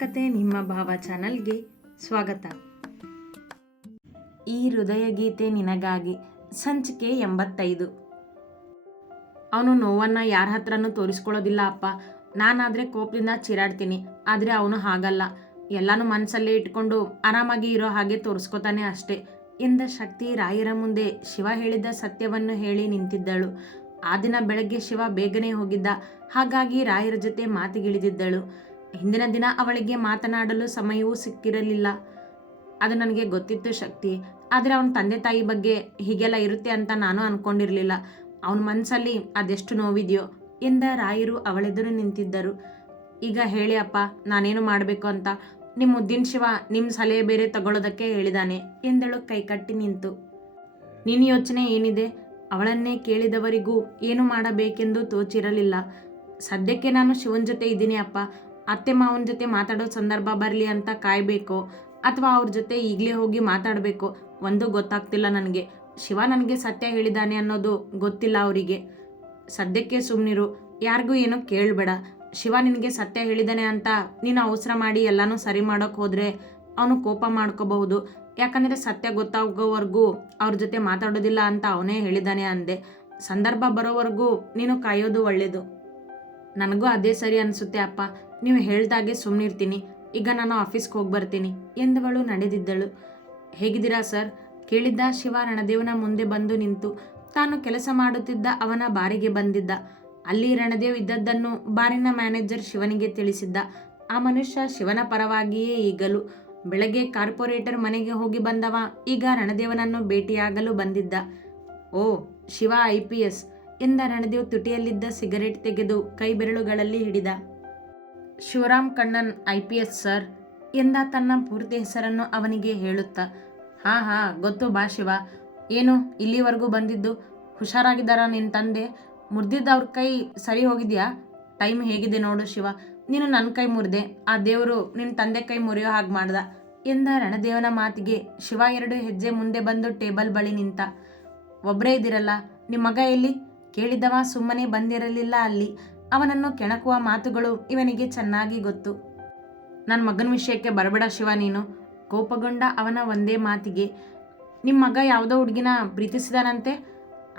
ಕತೆ ನಿಮ್ಮ ಭಾವ ಚಾನಲ್ಗೆ ಸ್ವಾಗತ. ಈ ಹೃದಯ ಗೀತೆ ನಿನಗಾಗಿ ಸಂಚಿಕೆ ಎಂಬತ್ತೈದು. ಅವನು ನೋವನ್ನು ಯಾರ ಹತ್ರನೂ ತೋರಿಸ್ಕೊಳ್ಳೋದಿಲ್ಲ ಅಪ್ಪ. ನಾನಾದರೆ ಕೋಪದಿಂದ ಚಿರಾಡ್ತೀನಿ, ಆದರೆ ಅವನು ಹಾಗಲ್ಲ. ಎಲ್ಲನೂ ಮನಸ್ಸಲ್ಲೇ ಇಟ್ಕೊಂಡು ಆರಾಮಾಗಿ ಇರೋ ಹಾಗೆ ತೋರಿಸ್ಕೊತಾನೆ ಅಷ್ಟೇ. ಎಂದ ಶಕ್ತಿ ರಾಯರ ಮುಂದೆ ಶಿವ ಹೇಳಿದ ಸತ್ಯವನ್ನು ಹೇಳಿ ನಿಂತಿದ್ದಳು. ಆ ದಿನ ಬೆಳಗ್ಗೆ ಶಿವ ಬೇಗನೆ ಹೋಗಿದ್ದ. ಹಾಗಾಗಿ ರಾಯರ ಜೊತೆ ಮಾತಿಗಿಳಿದಿದ್ದಳು. ಹಿಂದಿನ ದಿನ ಅವಳಿಗೆ ಮಾತನಾಡಲು ಸಮಯವೂ ಸಿಕ್ಕಿರಲಿಲ್ಲ. ಅದು ನನಗೆ ಗೊತ್ತಿತ್ತು ಶಕ್ತಿ. ಆದರೆ ಅವನ ತಂದೆ ತಾಯಿ ಬಗ್ಗೆ ಹೀಗೆಲ್ಲ ಇರುತ್ತೆ ಅಂತ ನಾನು ಅಂದ್ಕೊಂಡಿರಲಿಲ್ಲ ಅವನ ಮನಸ್ಸಲ್ಲಿ ಅದೆಷ್ಟು ನೋವಿದೆಯೋ ಎಂದ ರಾಯರು ಅವಳೆದುರು ನಿಂತಿದ್ದರು. ಈಗ ಹೇಳಿ ಅಪ್ಪ, ನಾನೇನು ಮಾಡಬೇಕು ಅಂತ? ನಿಮ್ಮ ಮುದ್ದಿನ ಶಿವ ನಿಮ್ಮ ಸಲಹೆ ಬೇರೆ ತಗೊಳ್ಳೋದಕ್ಕೆ ಹೇಳಿದಾನೆ ಎಂದಳು ಕೈಕಟ್ಟಿ ನಿಂತು. ನಿನ್ನ ಯೋಚನೆ ಏನಿದೆ? ಅವಳನ್ನೇ ಕೇಳಿದವರಿಗೂ ಏನು ಮಾಡಬೇಕೆಂದು ತೋಚಿರಲಿಲ್ಲ. ಸದ್ಯಕ್ಕೆ ನಾನು ಶಿವನ ಜೊತೆ ಇದ್ದೀನಿ ಅಪ್ಪ. ಅತ್ತೆ ಮಾವನ ಜೊತೆ ಮಾತಾಡೋ ಸಂದರ್ಭ ಬರಲಿ ಅಂತ ಕಾಯಬೇಕು ಅಥವಾ ಅವ್ರ ಜೊತೆ ಈಗಲೇ ಹೋಗಿ ಮಾತಾಡಬೇಕು. ಒಂದು ಗೊತ್ತಾಗ್ತಿಲ್ಲ ನನಗೆ. ಶಿವ ನನಗೆ ಸತ್ಯ ಹೇಳಿದಾನೆ ಅನ್ನೋದು ಗೊತ್ತಿಲ್ಲ ಅವರಿಗೆ. ಸದ್ಯಕ್ಕೆ ಸುಮ್ಮನಿರು ಯಾರಿಗೂ ಏನೋ ಕೇಳಬೇಡ. ಶಿವ ನಿನಗೆ ಸತ್ಯ ಹೇಳಿದಾನೆ ಅಂತ ನೀನು ಅವಸರ ಮಾಡಿ ಎಲ್ಲನೂ ಸರಿ ಮಾಡೋಕೆ ಹೋದರೆ ಅವನು ಕೋಪ ಮಾಡ್ಕೋಬಹುದು. ಯಾಕಂದರೆ ಸತ್ಯ ಗೊತ್ತಾಗೋವರೆಗೂ ಅವ್ರ ಜೊತೆ ಮಾತಾಡೋದಿಲ್ಲ ಅಂತ ಅವನೇ ಹೇಳಿದಾನೆ ಅಂದೆ. ಸಂದರ್ಭ ಬರೋವರೆಗೂ ನೀನು ಕಾಯೋದು ಒಳ್ಳೆಯದು ನನಗೂ ಅದೇ ಸರಿ ಅನಿಸುತ್ತೆ ಅಪ್ಪ. ನೀವು ಹೇಳ್ದಾಗೆ ಸುಮ್ಮನಿರ್ತೀನಿ ಈಗ ನಾನು ಆಫೀಸ್ಗೆ ಹೋಗಿ ಬರ್ತೀನಿ ಎಂದವಳು ನಡೆದಿದ್ದಳು. ಹೇಗಿದ್ದೀರಾ ಸರ್? ಕೇಳಿದ್ದ ಶಿವ ರಣದೇವನ ಮುಂದೆ ಬಂದು ನಿಂತು ತಾನು ಕೆಲಸ ಮಾಡುತ್ತಿದ್ದ ಅವನ ಬಾರಿಗೆ ಬಂದಿದ್ದ. ಅಲ್ಲಿ ರಣದೇವ್ ಇದ್ದದ್ದನ್ನು ಬಾರಿನ ಮ್ಯಾನೇಜರ್ ಶಿವನಿಗೆ ತಿಳಿಸಿದ್ದ. ಆ ಮನುಷ್ಯ ಶಿವನ ಪರವಾಗಿಯೇ ಈಗಲು. ಬೆಳಗ್ಗೆ ಕಾರ್ಪೊರೇಟರ್ ಮನೆಗೆ ಹೋಗಿ ಬಂದವ. ಈಗ ರಣದೇವನನ್ನು ಭೇಟಿಯಾಗಲು ಬಂದಿದ್ದ. ಓ, ಶಿವ ಐ ಪಿ ಎಸ್ ಎಂದ ರಣದೇವ್ ತುಟಿಯಲ್ಲಿದ್ದ ಸಿಗರೆಟ್ ತೆಗೆದು ಕೈ ಬೆರಳುಗಳಲ್ಲಿ ಹಿಡಿದ. Shivram Kannan I P S sir ಎಂದ ತನ್ನ ಪೂರ್ತಿ ಹೆಸರನ್ನು ಅವನಿಗೆ ಹೇಳುತ್ತಾ, ಹಾ ಹಾ, ಗೊತ್ತು ಬಾ ಶಿವ. ಏನು, ಇಲ್ಲಿವರೆಗೂ ಬಂದಿದ್ದು? ಹುಷಾರಾಗಿದ್ದಾರ ನಿನ್ನ ತಂದೆ? ಮುರಿದಿದ್ದ ಅವ್ರ ಕೈ ಸರಿ ಹೋಗಿದೆಯಾ? ಟೈಮ್ ಹೇಗಿದೆ ನೋಡು ಶಿವ. ನೀನು ನನ್ನ ಕೈ ಮುರಿದೆ. ಆ ದೇವರು ನಿನ್ನ ತಂದೆ ಕೈ ಮುರಿಯೋ ಹಾಗೆ ಮಾಡ್ದ. ಎಂದ ರಣದೇವನ ಮಾತಿಗೆ ಶಿವ ಎರಡು ಹೆಜ್ಜೆ ಮುಂದೆ ಬಂದು ಟೇಬಲ್ ಬಳಿ ನಿಂತ ಒಬ್ಬರೇ ಇದ್ದೀರಲ್ಲ ನಿಮ್ಮ ಮಗ ಎಲ್ಲಿ? ಕೇಳಿದವ ಸುಮ್ಮನೆ ಬಂದಿರಲಿಲ್ಲ ಅಲ್ಲಿ. ಅವನನ್ನು ಕೆಣಕುವ ಮಾತುಗಳು ಇವನಿಗೆ ಚೆನ್ನಾಗಿ ಗೊತ್ತು. ನನ್ನ ಮಗನ ವಿಷಯಕ್ಕೆ ಬರಬೇಡ ಶಿವ ನೀನು. ಕೋಪಗೊಂಡ ಅವನ ಒಂದೇ ಮಾತಿಗೆ ನಿಮ್ಮ ಮಗ ಯಾವುದೋ ಹುಡುಗಿನ ಪ್ರೀತಿಸಿದಾನಂತೆ?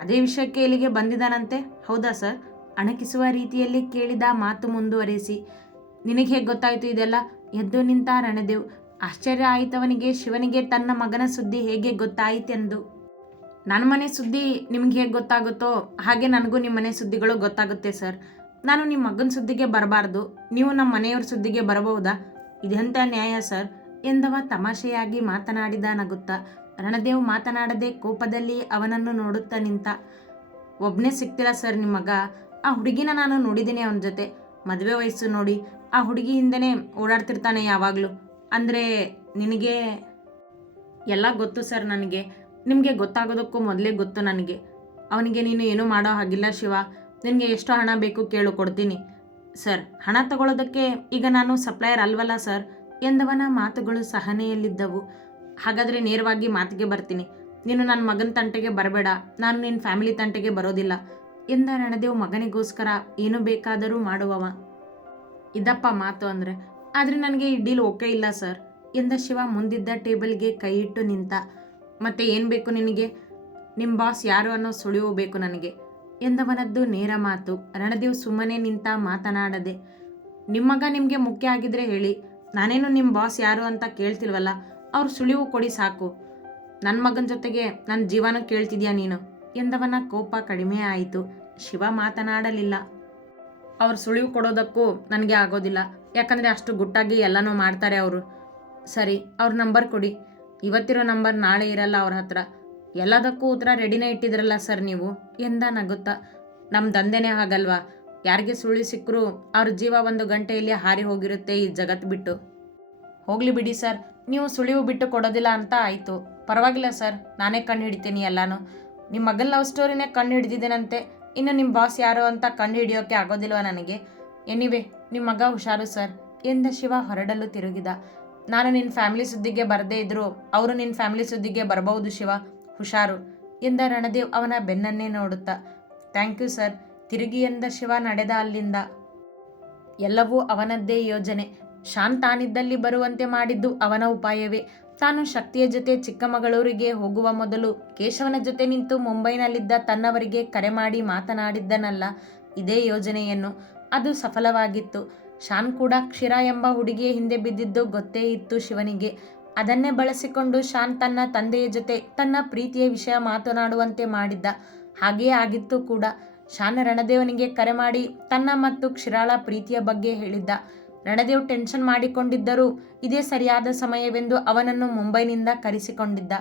ಅದೇ ವಿಷಯಕ್ಕೆ ಇಲ್ಲಿಗೆ ಬಂದಿದ್ದಾನಂತೆ ಹೌದಾ ಸರ್? ಅಣಕಿಸುವ ರೀತಿಯಲ್ಲಿ ಕೇಳಿದ ಮಾತು ಮುಂದುವರೆಸಿ, ನಿನಗೆ ಹೇಗೆ ಗೊತ್ತಾಯಿತು ಇದೆಲ್ಲ? ಎದ್ದು ನಿಂತ ರಣದೇವ್, ಆಶ್ಚರ್ಯ ಆಯಿತವನಿಗೆ ಶಿವನಿಗೆ ತನ್ನ ಮಗನ ಸುದ್ದಿ ಹೇಗೆ ಗೊತ್ತಾಯಿತೆಂದು. ನನ್ನ ಮನೆ ಸುದ್ದಿ ನಿಮ್ಗೆ ಹೇಗೆ ಗೊತ್ತಾಗುತ್ತೋ ಹಾಗೆ ನನಗೂ ನಿಮ್ಮ ಮನೆ ಸುದ್ದಿಗಳು ಗೊತ್ತಾಗುತ್ತೆ ಸರ್. ನಾನು ನಿಮ್ಮ ಮಗನ ಸುದ್ದಿಗೆ ಬರಬಾರ್ದು. ನೀವು ನಮ್ಮ ಮನೆಯವ್ರ ಸುದ್ದಿಗೆ ಬರಬಹುದಾ? ಇದೆಂಥ ನ್ಯಾಯ, ಸರ್. ಎಂದವ ತಮಾಷೆಯಾಗಿ ಮಾತನಾಡಿದ ನಗುತ್ತಾ, ರಣದೇವ್ ಮಾತನಾಡದೆ ಕೋಪದಲ್ಲಿ ಅವನನ್ನು ನೋಡುತ್ತಾ ನಿಂತ ಒಬ್ಬನೇ ಸಿಗ್ತಿಲ್ಲ ಸರ್ ನಿಮ್ಮ ಮಗ. ಆ ಹುಡುಗಿನ ನಾನು ನೋಡಿದ್ದೀನಿ ಅವನ ಜೊತೆ. ಮದುವೆ ವಯಸ್ಸು ನೋಡಿ, ಆ ಹುಡುಗಿಯಿಂದನೇ ಓಡಾಡ್ತಿರ್ತಾನೆ ಯಾವಾಗಲೂ. ಅಂದರೆ ನಿನಗೆ ಎಲ್ಲ ಗೊತ್ತು, ಸರ್, ನನಗೆ. ನಿಮಗೆ ಗೊತ್ತಾಗೋದಕ್ಕೂ ಮೊದಲೇ ಗೊತ್ತು ನನಗೆ. ಅವನಿಗೆ ನೀನು ಏನೂ ಮಾಡೋ ಹಾಗಿಲ್ಲ, ಶಿವ. ನಿನಗೆ ಎಷ್ಟು ಹಣ ಬೇಕು ಕೇಳು ಕೊಡ್ತೀನಿ. ಸರ್, ಹಣ ತಗೊಳ್ಳೋದಕ್ಕೆ ಈಗ ನಾನು ಸಪ್ಲೈಯರ್ ಅಲ್ವಲ್ಲ ಸರ್? ಎಂದವನ ಮಾತುಗಳು ಸಹನೆಯಲ್ಲಿದ್ದವು. ಹಾಗಾದರೆ ನೇರವಾಗಿ ಮಾತಿಗೆ ಬರ್ತೀನಿ. ನೀನು ನನ್ನ ಮಗನ ತಂಟೆಗೆ ಬರಬೇಡ. ನಾನು ನಿನ್ನ ಫ್ಯಾಮಿಲಿ ತಂಟೆಗೆ ಬರೋದಿಲ್ಲ ಎಂದ ರಣದೇವ್ ಮಗನಿಗೋಸ್ಕರ ಏನು ಬೇಕಾದರೂ ಮಾಡುವವ. ಇದಪ್ಪ ಮಾತು ಅಂದರೆ, ಆದರೆ ನನಗೆ ಈ ಡೀಲ್ ಓಕೆ ಇಲ್ಲ ಸರ್ ಎಂದ ಶಿವ ಮುಂದಿದ್ದ ಟೇಬಲ್ಗೆ ಕೈ ಇಟ್ಟು ನಿಂತ. ಮತ್ತೆ ಏನು ಬೇಕು ನಿನಗೆ? ನಿಮ್ಮ ಬಾಸ್ ಯಾರು ಅನ್ನೋ ಸುಳಿವು ಬೇಕು ನನಗೆ. ಎಂದವನದ್ದು ನೇರ ಮಾತು. ರಣದೇವ್ ಸುಮ್ಮನೆ ನಿಂತ ಮಾತನಾಡದೆ ನಿಮ್ಮ ಮಗ ನಿಮಗೆ ಮುಖ್ಯ ಆಗಿದ್ರೆ ಹೇಳಿ. ನಾನೇನು ನಿಮ್ಮ ಬಾಸ್ ಯಾರು ಅಂತ ಕೇಳ್ತಿಲ್ವಲ್ಲ, ಅವ್ರ ಸುಳಿವು ಕೊಡಿ ಸಾಕು. ನನ್ನ ಮಗನ ಜೊತೆಗೆ ನನ್ನ ಜೀವನ ಕೇಳ್ತಿದ್ಯಾ ನೀನು? ಎಂದವನ ಕೋಪ ಕಡಿಮೆ ಆಯಿತು. ಶಿವ ಮಾತನಾಡಲಿಲ್ಲ. ಅವ್ರ ಸುಳಿವು ಕೊಡೋದಕ್ಕೂ ನನಗೆ ಆಗೋದಿಲ್ಲ. ಯಾಕಂದರೆ ಅಷ್ಟು ಗುಟ್ಟಾಗಿ ಎಲ್ಲನೂ ಮಾಡ್ತಾರೆ ಅವರು. ಸರಿ, ಅವ್ರ ನಂಬರ್ ಕೊಡಿ. ಇವತ್ತಿರೋ ನಂಬರ್ ನಾಳೆ ಇರಲ್ಲ ಅವ್ರ ಹತ್ರ. ಎಲ್ಲದಕ್ಕೂ ಉತ್ತರ ರೆಡಿನೇ ಇಟ್ಟಿದ್ರಲ್ಲ ಸರ್ ನೀವು? ಎಂದ ನಗುತ್ತಾ. ನಮ್ಮ ದಂಧೆನೇ ಹಾಗಲ್ವಾ? ಯಾರಿಗೆ ಸುಳ್ಳು ಸಿಕ್ಕರೂ ಅವ್ರ ಜೀವ ಒಂದು ಗಂಟೆಯಲ್ಲಿ ಹಾರಿ ಹೋಗಿರುತ್ತೆ ಈ ಜಗತ್ತು ಬಿಟ್ಟು. ಹೋಗಲಿ ಬಿಡಿ ಸರ್ ನೀವು ಸುಳಿವು ಬಿಟ್ಟು ಕೊಡೋದಿಲ್ಲ ಅಂತ ಆಯಿತು. ಪರವಾಗಿಲ್ಲ ಸರ್ ನಾನೇ ಕಣ್ಣು ಹಿಡಿತೀನಿ ಎಲ್ಲಾನು. ನಿಮ್ಮ ಮಗನ ಲವ್ ಸ್ಟೋರಿನೇ ಕಣ್ಣು ಹಿಡಿದಿದ್ದೇನಂತೆ? ಇನ್ನು ನಿಮ್ಮ ಬಾಸ್ ಯಾರು ಅಂತ ಕಣ್ಣು ಹಿಡಿಯೋಕೆ ಆಗೋದಿಲ್ವ ನನಗೆ? ಎನಿವೆ ನಿಮ್ಮ ಮಗ ಹುಷಾರು ಸರ್ ಎಂದ ಶಿವ ಹೊರಡಲು ತಿರುಗಿದ. ನಾನು ನಿನ್ನ ಫ್ಯಾಮಿಲಿ ಸುದ್ದಿಗೆ ಬರದೇ ಇದ್ರು ಅವರು ನಿನ್ನ ಫ್ಯಾಮಿಲಿ ಸುದ್ದಿಗೆ ಬರಬಹುದು ಶಿವ. ಹುಷಾರು ಎಂದ ರಣದೇವ್ ಅವನ ಬೆನ್ನನ್ನೇ ನೋಡುತ್ತಾ. ಥ್ಯಾಂಕ್ ಯು ಸರ್, ತಿರುಗಿ ಎಂದ ಶಿವ ನಡೆದ ಅಲ್ಲಿಂದ. ಎಲ್ಲವೂ ಅವನದ್ದೇ ಯೋಜನೆ. ಶಾನ್ ತಾನಿದ್ದಲ್ಲಿ ಬರುವಂತೆ ಮಾಡಿದ್ದು ಅವನ ಉಪಾಯವೇ. ತಾನು ಶಕ್ತಿಯ ಜೊತೆ ಚಿಕ್ಕಮಗಳೂರಿಗೆ ಹೋಗುವ ಮೊದಲು ಕೇಶವನ ಜೊತೆ ನಿಂತು ಮುಂಬೈನಲ್ಲಿದ್ದ ತನ್ನವರಿಗೆ ಕರೆ ಮಾಡಿ ಮಾತನಾಡಿದ್ದನಲ್ಲ, ಇದೇ ಯೋಜನೆಯನ್ನು. ಅದು ಸಫಲವಾಗಿತ್ತು. ಶಾನ್ ಕೂಡ ಕ್ಷೀರ ಎಂಬ ಹುಡುಗಿಯ ಹಿಂದೆ ಬಿದ್ದಿದ್ದು ಗೊತ್ತೇ ಇತ್ತು ಶಿವನಿಗೆ. ಅದನ್ನೇ ಬಳಸಿಕೊಂಡು ಶಾನ್ ತನ್ನ ತಂದೆಯ ಜೊತೆ ತನ್ನ ಪ್ರೀತಿಯ ವಿಷಯ ಮಾತನಾಡುವಂತೆ ಮಾಡಿದ್ದ. ಹಾಗೆಯೇ ಆಗಿತ್ತು ಕೂಡ. ಶಾನ್ ರಣದೇವನಿಗೆ ಕರೆ ಮಾಡಿ ತನ್ನ ಮತ್ತು ಕ್ಷಿರಾಳ ಪ್ರೀತಿಯ ಬಗ್ಗೆ ಹೇಳಿದ್ದ. ರಣದೇವ್ ಟೆನ್ಷನ್ ಮಾಡಿಕೊಂಡಿದ್ದರೂ ಇದೇ ಸರಿಯಾದ ಸಮಯವೆಂದು ಅವನನ್ನು ಮುಂಬೈನಿಂದ ಕರೆಸಿಕೊಂಡಿದ್ದ.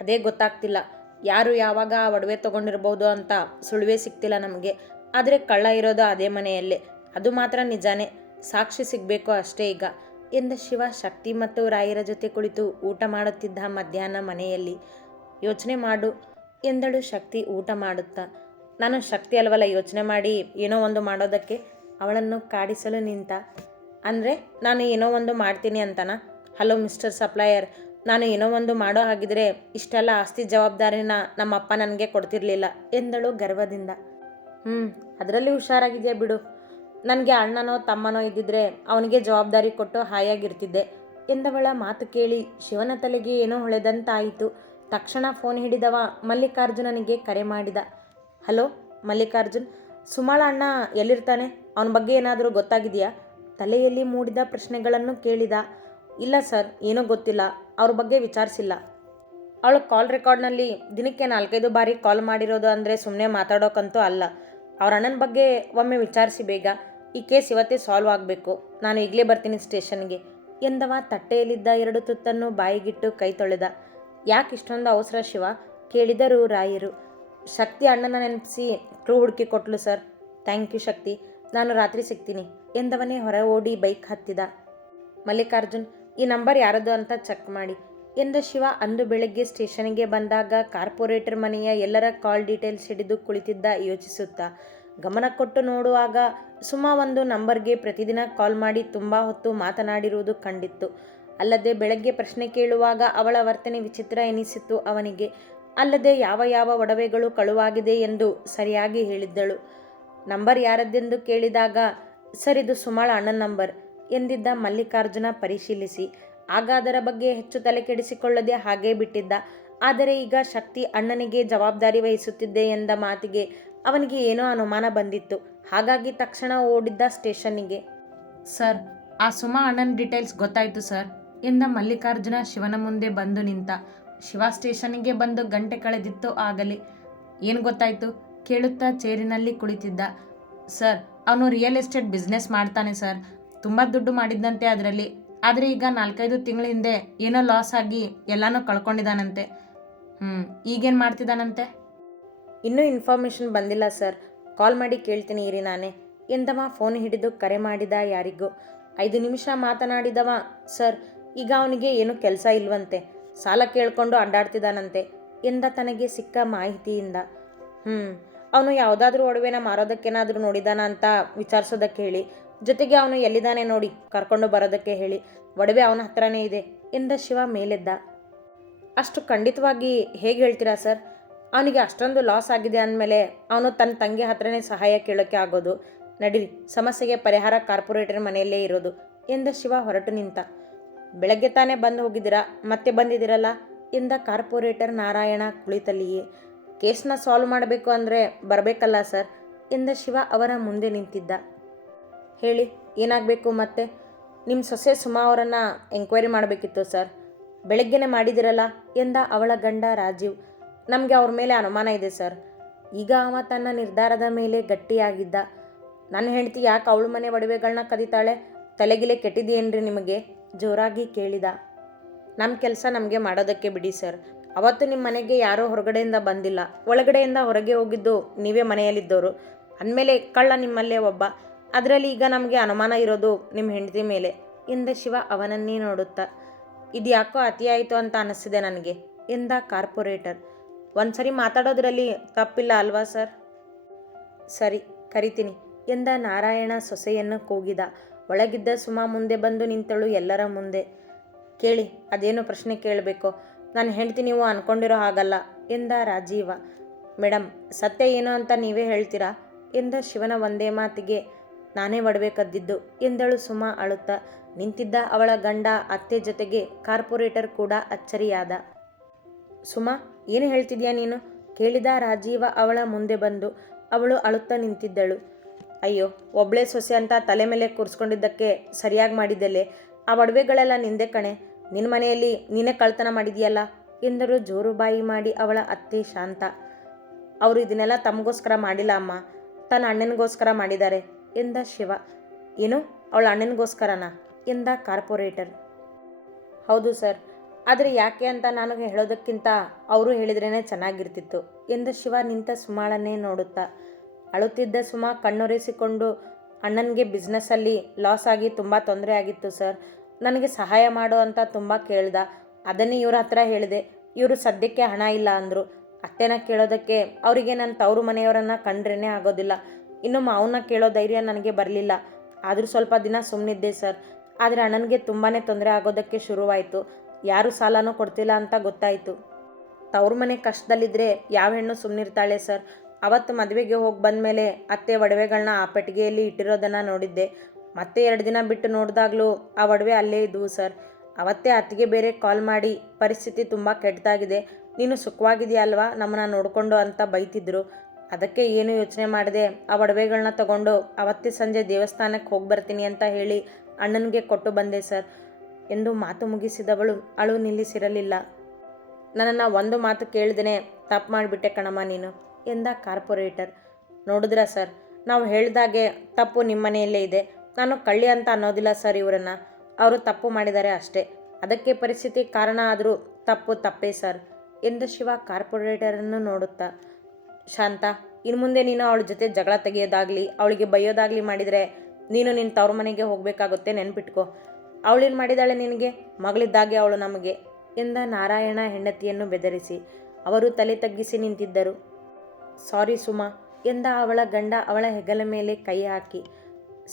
ಅದೇ ಗೊತ್ತಾಗ್ತಿಲ್ಲ. ಯಾರು ಯಾವಾಗ ಆ ಒಡವೆ ತಗೊಂಡಿರ್ಬೋದು ಅಂತ ಸುಳುವೇ ಸಿಗ್ತಿಲ್ಲ ನಮಗೆ. ಆದರೆ ಕಳ್ಳ ಇರೋದು ಅದೇ ಮನೆಯಲ್ಲೇ. ಅದು ಮಾತ್ರ ನಿಜಾನೇ. ಸಾಕ್ಷಿ ಸಿಗಬೇಕು ಅಷ್ಟೇ ಈಗ. ಎಂದ ಶಿವ ಶಕ್ತಿ ಮತ್ತು ರಾಯರ ಜೊತೆ ಕುಳಿತು ಊಟ ಮಾಡುತ್ತಿದ್ದ ಮಧ್ಯಾಹ್ನ ಮನೆಯಲ್ಲಿ, ಯೋಚನೆ ಮಾಡು, ಎಂದಳು ಶಕ್ತಿ ಊಟ ಮಾಡುತ್ತಾ. ನಾನು ಶಕ್ತಿ ಅಲ್ವಲ್ಲ, ಯೋಚನೆ ಮಾಡಿ ಏನೋ ಒಂದು ಮಾಡೋದಕ್ಕೆ ಅವಳನ್ನು ಕಾಡಿಸಲು ನಿಂತ. ಅಂದರೆ, ನಾನು ಏನೋ ಒಂದು ಮಾಡ್ತೀನಿ ಅಂತನ? ಹಲೋ, ಮಿಸ್ಟರ್ ಸಪ್ಲೈಯರ್, ನಾನು ಏನೋ ಒಂದು ಮಾಡೋ ಹಾಗಿದ್ರೆ ಇಷ್ಟೆಲ್ಲ ಆಸ್ತಿ ಜವಾಬ್ದಾರಿನ ನಮ್ಮಪ್ಪ ನನಗೆ ಕೊಡ್ತಿರ್ಲಿಲ್ಲ, ಎಂದಳು ಗರ್ವದಿಂದ. ಹ್ಞೂ ಅದರಲ್ಲಿ ಹುಷಾರಾಗಿದೆಯಾ ಬಿಡು. ನನಗೆ ಅಣ್ಣನೋ, ತಮ್ಮನೋ ಇದ್ದಿದ್ರೆ ಅವನಿಗೆ ಜವಾಬ್ದಾರಿ ಕೊಟ್ಟು ಹಾಯಾಗಿರ್ತಿದ್ದೆ. ಎಂದವಳ ಮಾತು ಕೇಳಿ ಶಿವನ ತಲೆಗೆ ಏನೋ ಹೊಳೆದಂತಾಯಿತು. ತಕ್ಷಣ ಫೋನ್ ಹಿಡಿದವ ಮಲ್ಲಿಕಾರ್ಜುನನಿಗೆ ಕರೆ ಮಾಡಿದ. ಹಲೋ, ಮಲ್ಲಿಕಾರ್ಜುನ್, ಸುಮಾಳ ಅಣ್ಣ ಎಲ್ಲಿರ್ತಾನೆ? ಅವನ ಬಗ್ಗೆ ಏನಾದರೂ ಗೊತ್ತಾಗಿದೆಯಾ? ತಲೆಯಲ್ಲಿ ಮೂಡಿದ ಪ್ರಶ್ನೆಗಳನ್ನು ಕೇಳಿದ. ಇಲ್ಲ ಸರ್, ಏನೂ ಗೊತ್ತಿಲ್ಲ. ಅವ್ರ ಬಗ್ಗೆ ವಿಚಾರಿಸಿಲ್ಲ. ಅವಳು ಕಾಲ್ ರೆಕಾರ್ಡ್ನಲ್ಲಿ ದಿನಕ್ಕೆ ನಾಲ್ಕೈದು ಬಾರಿ ಕಾಲ್ ಮಾಡಿರೋದು ಅಂದರೆ ಸುಮ್ಮನೆ ಮಾತಾಡೋಕ್ಕಂತೂ ಅಲ್ಲ. ಅವ್ರ ಅಣ್ಣನ ಬಗ್ಗೆ ಒಮ್ಮೆ ವಿಚಾರಿಸಿ ಬೇಗ. ಈ ಕೇಸ್ ಇವತ್ತೇ ಸಾಲ್ವ್ ಆಗಬೇಕು. ನಾನು ಈಗಲೇ ಬರ್ತೀನಿ ಸ್ಟೇಷನ್ಗೆ. ಎಂದವ ತಟ್ಟೆಯಲ್ಲಿದ್ದ ಎರಡು ತುತ್ತನ್ನು ಬಾಯಿಗಿಟ್ಟು ಕೈ ತೊಳೆದ. ಯಾಕೆ ಇಷ್ಟೊಂದು ಅವಸರ ಶಿವ? ಕೇಳಿದರು ರಾಯರು. ಶಕ್ತಿ ಅಣ್ಣನ ನೆನಪಿಸಿ ಕ್ರೂ ಹುಡುಕಿ ಕೊಟ್ಲು ಸರ್. Thank you Shakti. ನಾನು ರಾತ್ರಿ ಸಿಗ್ತೀನಿ ಎಂದವನೇ ಹೊರ ಓಡಿ ಬೈಕ್ ಹತ್ತಿದ. ಮಲ್ಲಿಕಾರ್ಜುನ್, ಈ ನಂಬರ್ ಯಾರದು ಅಂತ ಚೆಕ್ ಮಾಡಿ. ಎಂದ ಶಿವ ಅಂದು ಬೆಳಗ್ಗೆ ಸ್ಟೇಷನ್ಗೆ ಬಂದಾಗ ಕಾರ್ಪೊರೇಟರ್ ಮನೆಯ ಎಲ್ಲರ ಕಾಲ್ ಡೀಟೇಲ್ಸ್ ಹಿಡಿದು ಕುಳಿತಿದ್ದ ಯೋಚಿಸುತ್ತಾ ಗಮನ ಕೊಟ್ಟು ನೋಡುವಾಗ ಸುಮಾ ಒಂದು ನಂಬರ್ಗೆ ಪ್ರತಿದಿನ ಕಾಲ್ ಮಾಡಿ ತುಂಬ ಹೊತ್ತು ಮಾತನಾಡಿರುವುದು ಕಂಡಿತ್ತು. ಅಲ್ಲದೆ ಬೆಳಗ್ಗೆ ಪ್ರಶ್ನೆ ಕೇಳುವಾಗ ಅವಳ ವರ್ತನೆ ವಿಚಿತ್ರ ಎನಿಸಿತ್ತು ಅವನಿಗೆ. ಅಲ್ಲದೆ ಯಾವ ಯಾವ ಒಡವೆಗಳು ಕಳುವಾಗಿದೆ ಎಂದು ಸರಿಯಾಗಿ ಹೇಳಿದ್ದಳು. ನಂಬರ್ ಯಾರದ್ದೆಂದು ಕೇಳಿದಾಗ ಸರಿದು ಸುಮಾಳ ಅಣ್ಣನ ನಂಬರ್ ಎಂದಿದ್ದ ಮಲ್ಲಿಕಾರ್ಜುನ ಪರಿಶೀಲಿಸಿ. ಆಗ ಅದರ ಬಗ್ಗೆ ಹೆಚ್ಚು ತಲೆ ಕೆಡಿಸಿಕೊಳ್ಳದೆ ಹಾಗೇ ಬಿಟ್ಟಿದ್ದ. ಆದರೆ ಈಗ ಶಕ್ತಿ ಅಣ್ಣನಿಗೆ ಜವಾಬ್ದಾರಿ ವಹಿಸುತ್ತಿದ್ದೆ ಎಂದ ಮಾತಿಗೆ ಅವನಿಗೆ ಏನೋ ಅನುಮಾನ ಬಂದಿತ್ತು. ಹಾಗಾಗಿ ತಕ್ಷಣ ಓಡಿದ್ದ ಸ್ಟೇಷನ್ನಿಗೆ ಸರ್, ಆ ಸುಮಾ ಅಣ್ಣನ ಡೀಟೇಲ್ಸ್ ಗೊತ್ತಾಯಿತು ಸರ್. ಎಂದ ಮಲ್ಲಿಕಾರ್ಜುನ ಶಿವನ ಮುಂದೆ ಬಂದು ನಿಂತ. ಶಿವ ಸ್ಟೇಷನ್ನಿಗೆ ಬಂದು ಗಂಟೆ ಕಳೆದಿತ್ತು ಆಗಲಿ. ಏನು ಗೊತ್ತಾಯಿತು? ಕೇಳುತ್ತಾ ಚೇರಿನಲ್ಲಿ ಕುಳಿತಿದ್ದ. ಸರ್, ಅವನು ರಿಯಲ್ ಎಸ್ಟೇಟ್ ಬಿಸ್ನೆಸ್ ಮಾಡ್ತಾನೆ ಸರ್. ತುಂಬ ದುಡ್ಡು ಮಾಡಿದ್ದಂತೆ ಅದರಲ್ಲಿ. ಆದರೆ ಈಗ ನಾಲ್ಕೈದು ತಿಂಗಳ ಹಿಂದೆ ಏನೋ ಲಾಸ್ ಆಗಿ ಎಲ್ಲನೂ ಕಳ್ಕೊಂಡಿದ್ದಾನಂತೆ ಹ್ಞೂ ಈಗೇನು ಮಾಡ್ತಿದ್ದಾನಂತೆ ಇನ್ನೂ ಇನ್ಫಾರ್ಮೇಷನ್ ಬಂದಿಲ್ಲ ಸರ್ ಕಾಲ್ ಮಾಡಿ ಕೇಳ್ತೀನಿ ಇರಿ ನಾನೇ. ಎಂದವ ಫೋನ್ ಹಿಡಿದು ಕರೆ ಮಾಡಿದ ಯಾರಿಗೂ. ಐದು ನಿಮಿಷ ಮಾತನಾಡಿದವ ಸರ್ ಈಗ ಅವನಿಗೆ ಏನು ಕೆಲಸ ಇಲ್ವಂತೆ. ಸಾಲ ಕೇಳಿಕೊಂಡು ಅಡ್ಡಾಡ್ತಿದ್ದಾನಂತೆ ಎಂದ ತನಗೆ ಸಿಕ್ಕ ಮಾಹಿತಿಯಿಂದ. ಹ್ಞೂ ಅವನು ಯಾವುದಾದ್ರೂ ಒಡವೆನ ಮಾರೋದಕ್ಕೇನಾದರೂ ನೋಡಿದಾನ ಅಂತ ವಿಚಾರಿಸೋದಕ್ಕೆ ಹೇಳಿ. ಜೊತೆಗೆ ಅವನು ಎಲ್ಲಿದ್ದಾನೆ ನೋಡಿ ಕರ್ಕೊಂಡು ಬರೋದಕ್ಕೆ ಹೇಳಿ. ಒಡವೆ ಅವನ ಹತ್ರನೇ ಇದೆ ಎಂದ ಶಿವ ಮೇಲೆದ್ದ. ಅಷ್ಟು ಖಂಡಿತವಾಗಿ ಹೇಗೆ ಹೇಳ್ತೀರಾ ಸರ್ ಅವನಿಗೆ ಅಷ್ಟೊಂದು ಲಾಸ್ ಆಗಿದೆ ಅಂದಮೇಲೆ ಅವನು ತನ್ನ ತಂಗಿ ಹತ್ರನೇ ಸಹಾಯ ಕೇಳೋಕ್ಕೆ ಆಗೋದು. ನಡೀರಿ, ಸಮಸ್ಯೆಗೆ ಪರಿಹಾರ ಕಾರ್ಪೊರೇಟರ್ ಮನೆಯಲ್ಲೇ ಇರೋದು ಎಂದ ಶಿವ ಹೊರಟು ನಿಂತ. ಬೆಳಗ್ಗೆ ತಾನೇ ಬಂದು ಹೋಗಿದ್ದೀರಾ? ಮತ್ತೆ ಬಂದಿದ್ದೀರಲ್ಲ? ಎಂದ ಕಾರ್ಪೊರೇಟರ್ ನಾರಾಯಣ ಕುಳಿತಲ್ಲಿಯೇ. ಕೇಸ್ನ ಸಾಲ್ವ್ ಮಾಡಬೇಕು ಅಂದರೆ ಬರಬೇಕಲ್ಲ ಸರ್? ಎಂದ ಶಿವ ಅವರ ಮುಂದೆ ನಿಂತಿದ್ದ. ಹೇಳಿ, ಏನಾಗಬೇಕು ಮತ್ತೆ? ನಿಮ್ಮ ಸೊಸೆ ಸುಮಾ ಅವರನ್ನು ಎಂಕ್ವೈರಿ ಮಾಡಬೇಕಿತ್ತು ಸರ್. ಬೆಳಗ್ಗೆನೇ ಮಾಡಿದಿರಲ್ಲ ಎಂದ ಅವಳ ಗಂಡ ರಾಜೀವ್. ನಮಗೆ ಅವ್ರ ಮೇಲೆ ಅನುಮಾನ ಇದೆ ಸರ್. ಈಗ ಅವ ತನ್ನ ನಿರ್ಧಾರದ ಮೇಲೆ ಗಟ್ಟಿಯಾಗಿದ್ದ. ನನ್ನ ಹೆಂಡತಿ ಯಾಕೆ ಅವಳು ಮನೆ ಒಡವೆಗಳನ್ನ ಕದಿತಾಳೆ? ತಲೆಗಿಲೆ ಕೆಟ್ಟಿದೆಯೇನ್ರಿ ನಿಮಗೆ? ಜೋರಾಗಿ ಕೇಳಿದ. ನಮ್ಮ ಕೆಲಸ ನಮಗೆ ಮಾಡೋದಕ್ಕೆ ಬಿಡಿ ಸರ್. ಅವತ್ತು ನಿಮ್ಮ ಮನೆಗೆ ಯಾರೂ ಹೊರಗಡೆಯಿಂದ ಬಂದಿಲ್ಲ. ಒಳಗಡೆಯಿಂದ ಹೊರಗೆ ಹೋಗಿದ್ದು ನೀವೇ ಮನೆಯಲ್ಲಿದ್ದವರು ಅಂದಮೇಲೆ ಕಳ್ಳ ನಿಮ್ಮಲ್ಲೇ ಒಬ್ಬ. ಅದರಲ್ಲಿ ಈಗ ನಮಗೆ ಅನುಮಾನ ಇರೋದು ನಿಮ್ಮ ಹೆಂಡತಿ ಮೇಲೆ. ಎಂದ ಶಿವ ಅವನನ್ನೇ ನೋಡುತ್ತಾ. ಇದು ಯಾಕೋ ಅತಿಯಾಯಿತು ಅಂತ ಅನ್ನಿಸ್ತಿದೆ ನನಗೆ ಎಂದ ಕಾರ್ಪೊರೇಟರ್. ಒಂದ್ಸರಿ ಮಾತಾಡೋದ್ರಲ್ಲಿ ತಪ್ಪಿಲ್ಲ ಅಲ್ವಾ ಸರ್? ಸರಿ, ಕರಿತೀನಿ. ಎಂದ ನಾರಾಯಣ ಸೊಸೆಯನ್ನು ಕೂಗಿದ. ಒಳಗಿದ್ದ ಸುಮಾ ಮುಂದೆ ಬಂದು ನಿಂತಳು ಎಲ್ಲರ ಮುಂದೆ. ಕೇಳಿ, ಅದೇನು ಪ್ರಶ್ನೆ ಕೇಳಬೇಕು? ನಾನು ಹೆಂಡ್ತಿ ನೀವು ಅನ್ಕೊಂಡಿರೋ ಹಾಗಲ್ಲ, ಎಂದ ರಾಜೀವ. ಮೇಡಮ್ ಸತ್ಯ ಏನು ಅಂತ ನೀವೇ ಹೇಳ್ತೀರಾ? ಎಂದ ಶಿವನ ಒಂದೇ ಮಾತಿಗೆ, ನಾನೇ ಒಡಬೇಕದ್ದಿದ್ದು, ಎಂದಳು ಸುಮಾ ಅಳುತ್ತಾ. ನಿಂತಿದ್ದ ಅವಳ ಗಂಡ ಅತ್ತೆ ಜೊತೆಗೆ ಕಾರ್ಪೊರೇಟರ್ ಕೂಡ ಅಚ್ಚರಿಯಾದ. ಸುಮಾ, ಏನು ಹೇಳ್ತಿದ್ಯಾ ನೀನು? ಕೇಳಿದ ರಾಜೀವ ಅವಳ ಮುಂದೆ ಬಂದು ಅವಳು ಅಳುತ್ತಾ ನಿಂತಿದ್ದಳು. ಅಯ್ಯೋ, ಒಬ್ಳೆ ಸೊಸೆ ಅಂತ ತಲೆ ಮೇಲೆ ಕೂರಿಸ್ಕೊಂಡಿದ್ದಕ್ಕೆ ಸರಿಯಾಗಿ ಮಾಡಿದ್ದಲ್ಲೇ ಆ ಒಡವೆಗಳೆಲ್ಲ ನಿಂದೆ ಕಣೆ. ನಿನ್ನ ಮನೆಯಲ್ಲಿ ನೀನೇ ಕಳ್ತನ ಮಾಡಿದೆಯಲ್ಲ? ಎಂದರು ಜೋರು ಬಾಯಿ ಮಾಡಿ ಅವಳ ಅತ್ತೆ ಶಾಂತ. ಅವರು ಇದನ್ನೆಲ್ಲ ತಮಗೋಸ್ಕರ ಮಾಡಿಲ್ಲ ಅಮ್ಮ. ತನ್ನ ಅಣ್ಣನಿಗೋಸ್ಕರ ಮಾಡಿದ್ದಾರೆ ಎಂದ ಶಿವ. ಏನು? ಅವಳ ಅಣ್ಣನಿಗೋಸ್ಕರನಾ? ಎಂದ ಕಾರ್ಪೊರೇಟರ್. ಹೌದು ಸರ್ ಆದರೆ ಯಾಕೆ ಅಂತ ನಾನು ಹೇಳೋದಕ್ಕಿಂತ ಅವರು ಹೇಳಿದ್ರೇ ಚೆನ್ನಾಗಿರ್ತಿತ್ತು. ಎಂದು ಶಿವ ನಿಂತ ಸುಮಾಳನ್ನೇ ನೋಡುತ್ತಾ, ಅಳುತ್ತಿದ್ದ ಸುಮಾ ಕಣ್ಣೊರೆಸಿಕೊಂಡು, ಅಣ್ಣನಿಗೆ ಬಿಸ್ನೆಸ್ಸಲ್ಲಿ ಲಾಸ್ ಆಗಿ ತುಂಬ ತೊಂದರೆ ಆಗಿತ್ತು ಸರ್ ನನಗೆ ಸಹಾಯ ಮಾಡು ಅಂತ ತುಂಬ ಕೇಳ್ದ. ಅದನ್ನೇ ಇವ್ರ ಹತ್ರ ಹೇಳಿದೆ. ಇವರು ಸದ್ಯಕ್ಕೆ ಹಣ ಇಲ್ಲ ಅಂದರು. ಅತ್ತೆನ ಕೇಳೋದಕ್ಕೆ ಅವರಿಗೆ ನನ್ನ ತವರು ಮನೆಯವರನ್ನು ಕಂಡ್ರೇ ಆಗೋದಿಲ್ಲ. ಇನ್ನು ಮಾವನ್ನ ಕೇಳೋ ಧೈರ್ಯ ನನಗೆ ಬರಲಿಲ್ಲ. ಆದರೂ ಸ್ವಲ್ಪ ದಿನ ಸುಮ್ಮನಿದ್ದೆ ಸರ್ ಆದರೆ ಅಣ್ಣನಿಗೆ ತುಂಬಾ ತೊಂದರೆ ಆಗೋದಕ್ಕೆ ಶುರುವಾಯಿತು. ಯಾರೂ ಸಾಲನೂ ಕೊಡ್ತಿಲ್ಲ ಅಂತ ಗೊತ್ತಾಯಿತು. ತವ್ರ ಮನೆ ಕಷ್ಟದಲ್ಲಿದ್ದರೆ ಯಾವ ಹೆಣ್ಣು ಸುಮ್ಮನಿರ್ತಾಳೆ ಸರ್? ಅವತ್ತು ಮದುವೆಗೆ ಹೋಗಿ ಬಂದಮೇಲೆ ಅತ್ತೆ ಒಡವೆಗಳನ್ನ ಆ ಪೆಟ್ಟಿಗೆಯಲ್ಲಿ ಇಟ್ಟಿರೋದನ್ನು ನೋಡಿದ್ದೆ. ಮತ್ತೆ ಎರಡು ದಿನ ಬಿಟ್ಟು ನೋಡಿದಾಗಲೂ ಆ ಒಡವೆ ಅಲ್ಲೇ ಇದ್ವು ಸರ್. ಅವತ್ತೇ ಅತ್ತಿಗೆ ಬೇರೆ ಕಾಲ್ ಮಾಡಿ, ಪರಿಸ್ಥಿತಿ ತುಂಬ ಕೆಟ್ಟದಾಗಿದೆ ನೀನು ಸುಖವಾಗಿದೆಯಾ ಅಲ್ವಾ ನಮ್ಮನ್ನ ನೋಡಿಕೊಂಡು ಅಂತ ಬೈತಿದ್ರು. ಅದಕ್ಕೆ ಏನು ಯೋಚನೆ ಮಾಡಿದೆ? ಆ ಒಡವೆಗಳನ್ನ ತಗೊಂಡು ಅವತ್ತೇ ಸಂಜೆ ದೇವಸ್ಥಾನಕ್ಕೆ ಹೋಗಿ ಬರ್ತೀನಿ ಅಂತ ಹೇಳಿ ಅಣ್ಣನಿಗೆ ಕೊಟ್ಟು ಬಂದೆ ಸರ್. ಎಂದು ಮಾತು ಮುಗಿಸಿದವಳು, ಅಳು ನಿಲ್ಲಿಸಿರಲಿಲ್ಲ. ನನ್ನನ್ನು ಒಂದು ಮಾತು ಕೇಳ್ದೇ ತಪ್ಪು ಮಾಡಿಬಿಟ್ಟೆ ಕಣಮ್ಮ ನೀನು, ಎಂದ ಕಾರ್ಪೊರೇಟರ್. ನೋಡಿದ್ರ ಸರ್, ನಾವು ಹೇಳಿದಾಗೆ ತಪ್ಪು ನಿಮ್ಮ ಮನೆಯಲ್ಲೇ ಇದೆ. ನಾನು ಕಳ್ಳಿ ಅಂತ ಅನ್ನೋದಿಲ್ಲ ಸರ್ ಇವರನ್ನು. ಅವರು ತಪ್ಪು ಮಾಡಿದ್ದಾರೆ ಅಷ್ಟೇ. ಅದಕ್ಕೆ ಪರಿಸ್ಥಿತಿ ಕಾರಣ ಆದರೂ ತಪ್ಪು ತಪ್ಪೇ ಸರ್, ಎಂದು ಶಿವ ಕಾರ್ಪೊರೇಟರನ್ನು ನೋಡುತ್ತಾ. ಶಾಂತ, ಇನ್ನು ಮುಂದೆ ನೀನು ಅವಳ ಜೊತೆ ಜಗಳ ತೆಗೆಯೋದಾಗಲಿ, ಅವಳಿಗೆ ಬೈಯೋದಾಗಲಿ ಮಾಡಿದರೆ ನೀನು ನಿನ್ನ ತವ್ರ ಮನೆಗೆ ಹೋಗಬೇಕಾಗುತ್ತೆ ನೆನ್ಪಿಟ್ಕೋ. ಅವಳೇನು ಮಾಡಿದಾಳೆ ನಿನಗೆ? ಮಗಳಿದ್ದಾಗೆ ಅವಳು ನಮಗೆ. ಎಂದ ನಾರಾಯಣ ಹೆಂಡತಿಯನ್ನು ಬೆದರಿಸಿ, ಅವರು ತಲೆ ತಗ್ಗಿಸಿ ನಿಂತಿದ್ದರು. ಸಾರಿ ಸುಮಾ, ಎಂದ ಅವಳ ಗಂಡ ಅವಳ ಹೆಗಲ ಮೇಲೆ ಕೈ ಹಾಕಿ,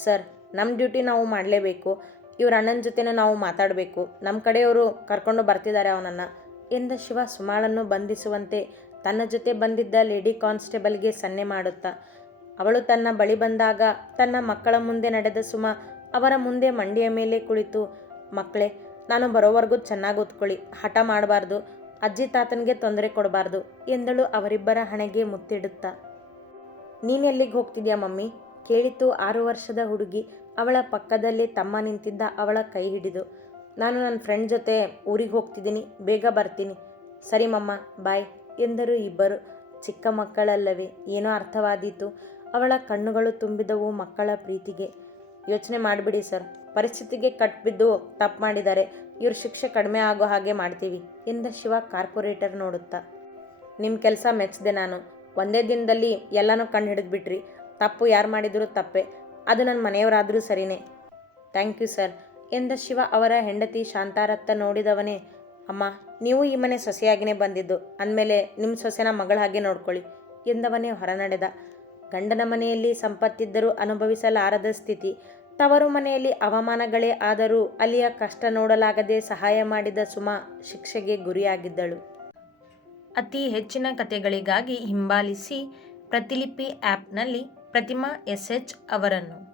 ಸರ್ ನಮ್ಮ ಡ್ಯೂಟಿ ನಾವು ಮಾಡಲೇಬೇಕು, ಇವ್ರ ಅಣ್ಣನ ಜೊತೆನೂ ನಾವು ಮಾತಾಡಬೇಕು ನಮ್ಮ ಕಡೆಯವರು ಕರ್ಕೊಂಡು ಬರ್ತಿದ್ದಾರೆ ಅವನನ್ನು, ಎಂದ ಶಿವ ಸುಮಾಳನ್ನು ಬಂಧಿಸುವಂತೆ ತನ್ನ ಜೊತೆ ಬಂದಿದ್ದ ಲೇಡಿ ಕಾನ್ಸ್ಟೇಬಲ್ಗೆ ಸನ್ನೆ ಮಾಡುತ್ತಾ, ಅವಳು ತನ್ನ ಬಳಿ ಬಂದಾಗ ತನ್ನ ಮಕ್ಕಳ ಮುಂದೆ ನಡೆದ ಸುಮ ಅವರ ಮುಂದೆ ಮಂಡಿಯ ಮೇಲೆ ಕುಳಿತು, ಮಕ್ಕಳೇ, ನಾನು ಬರೋವರೆಗೂ ಚೆನ್ನಾಗಿ ಓದ್ಕೊಳ್ಳಿ. ಹಠ ಮಾಡಬಾರ್ದು. ಅಜ್ಜಿ ತಾತನಿಗೆ ತೊಂದರೆ ಕೊಡಬಾರ್ದು, ಎಂದಳು ಅವರಿಬ್ಬರ ಹಣೆಗೆ ಮುತ್ತಿಡುತ್ತಾ. ನೀನೆಲ್ಲಿಗೆ ಹೋಗ್ತಿದ್ಯಾ ಮಮ್ಮಿ? ಕೇಳಿತು ಆರು ವರ್ಷದ ಹುಡುಗಿ. ಅವಳ ಪಕ್ಕದಲ್ಲಿ ತಮ್ಮ ನಿಂತಿದ್ದ ಅವಳ ಕೈ ಹಿಡಿದು, ನಾನು ನನ್ನ ಫ್ರೆಂಡ್ ಜೊತೆ ಊರಿಗೆ ಹೋಗ್ತಿದ್ದೀನಿ ಬೇಗ ಬರ್ತೀನಿ. ಸರಿ ಮಮ್ಮ, ಬಾಯ್, ಎಂದರು ಇಬ್ಬರು. ಚಿಕ್ಕ ಮಕ್ಕಳಲ್ಲವೇ, ಏನೋ ಅರ್ಥವಾದೀತು. ಅವಳ ಕಣ್ಣುಗಳು ತುಂಬಿದವು ಮಕ್ಕಳ ಪ್ರೀತಿಗೆ. ಯೋಚನೆ ಮಾಡಿಬಿಡಿ ಸರ್. ಪರಿಸ್ಥಿತಿಗೆ ಕಟ್ಬಿದ್ದು ತಪ್ಪು ಮಾಡಿದ್ದಾರೆ. ಇವ್ರ ಶಿಕ್ಷೆ ಕಡಿಮೆ ಆಗೋ ಹಾಗೆ ಮಾಡ್ತೀವಿ. ಎಂದ ಶಿವ ಕಾರ್ಪೊರೇಟರ್ ನೋಡುತ್ತಾ. ನಿಮ್ಮ ಕೆಲಸ ಮೆಚ್ಚಿದೆ ನಾನು. ಒಂದೇ ದಿನದಲ್ಲಿ ಎಲ್ಲನೂ ಕಂಡು ಹಿಡಿದ್ಬಿಟ್ರಿ. ತಪ್ಪು ಯಾರು ಮಾಡಿದರೂ ತಪ್ಪೆ. ಅದು ನನ್ನ ಮನೆಯವರಾದರೂ ಸರಿನೇ. Thank you sir. ಎಂದ ಶಿವ ಅವರ ಹೆಂಡತಿ ಶಾಂತಾರತ್ತ ನೋಡಿದವನೇ, ಅಮ್ಮ, ನೀವು ಈ ಮನೆ ಸೊಸೆಯಾಗಿಯೇ ಬಂದಿದ್ದು. ಅಂದಮೇಲೆ ನಿಮ್ಮ ಸೊಸೆನ ಮಗಳ ಹಾಗೆ ನೋಡ್ಕೊಳ್ಳಿ. ಎಂದವನೇ ಹೊರನಡೆದ. ಗಂಡನ ಮನೆಯಲ್ಲಿ ಸಂಪತ್ತಿದ್ದರೂ ಅನುಭವಿಸಲಾರದ ಸ್ಥಿತಿ. ತವರು ಮನೆಯಲ್ಲಿ ಅವಮಾನಗಳೇ ಆದರೂ ಅಲ್ಲಿಯ ಕಷ್ಟ ನೋಡಲಾಗದೆ ಸಹಾಯ ಮಾಡಿದ ಸುಮಾ ಶಿಕ್ಷೆಗೆ ಗುರಿಯಾಗಿದ್ದಳು. ಅತಿ ಹೆಚ್ಚಿನ ಕಥೆಗಳಿಗಾಗಿ ಹಿಂಬಾಲಿಸಿ ಪ್ರತಿಲಿಪಿ ಆ್ಯಪ್ನಲ್ಲಿ ಪ್ರತಿಮಾ ಎಸ್ ಎಚ್ ಅವರನ್ನು.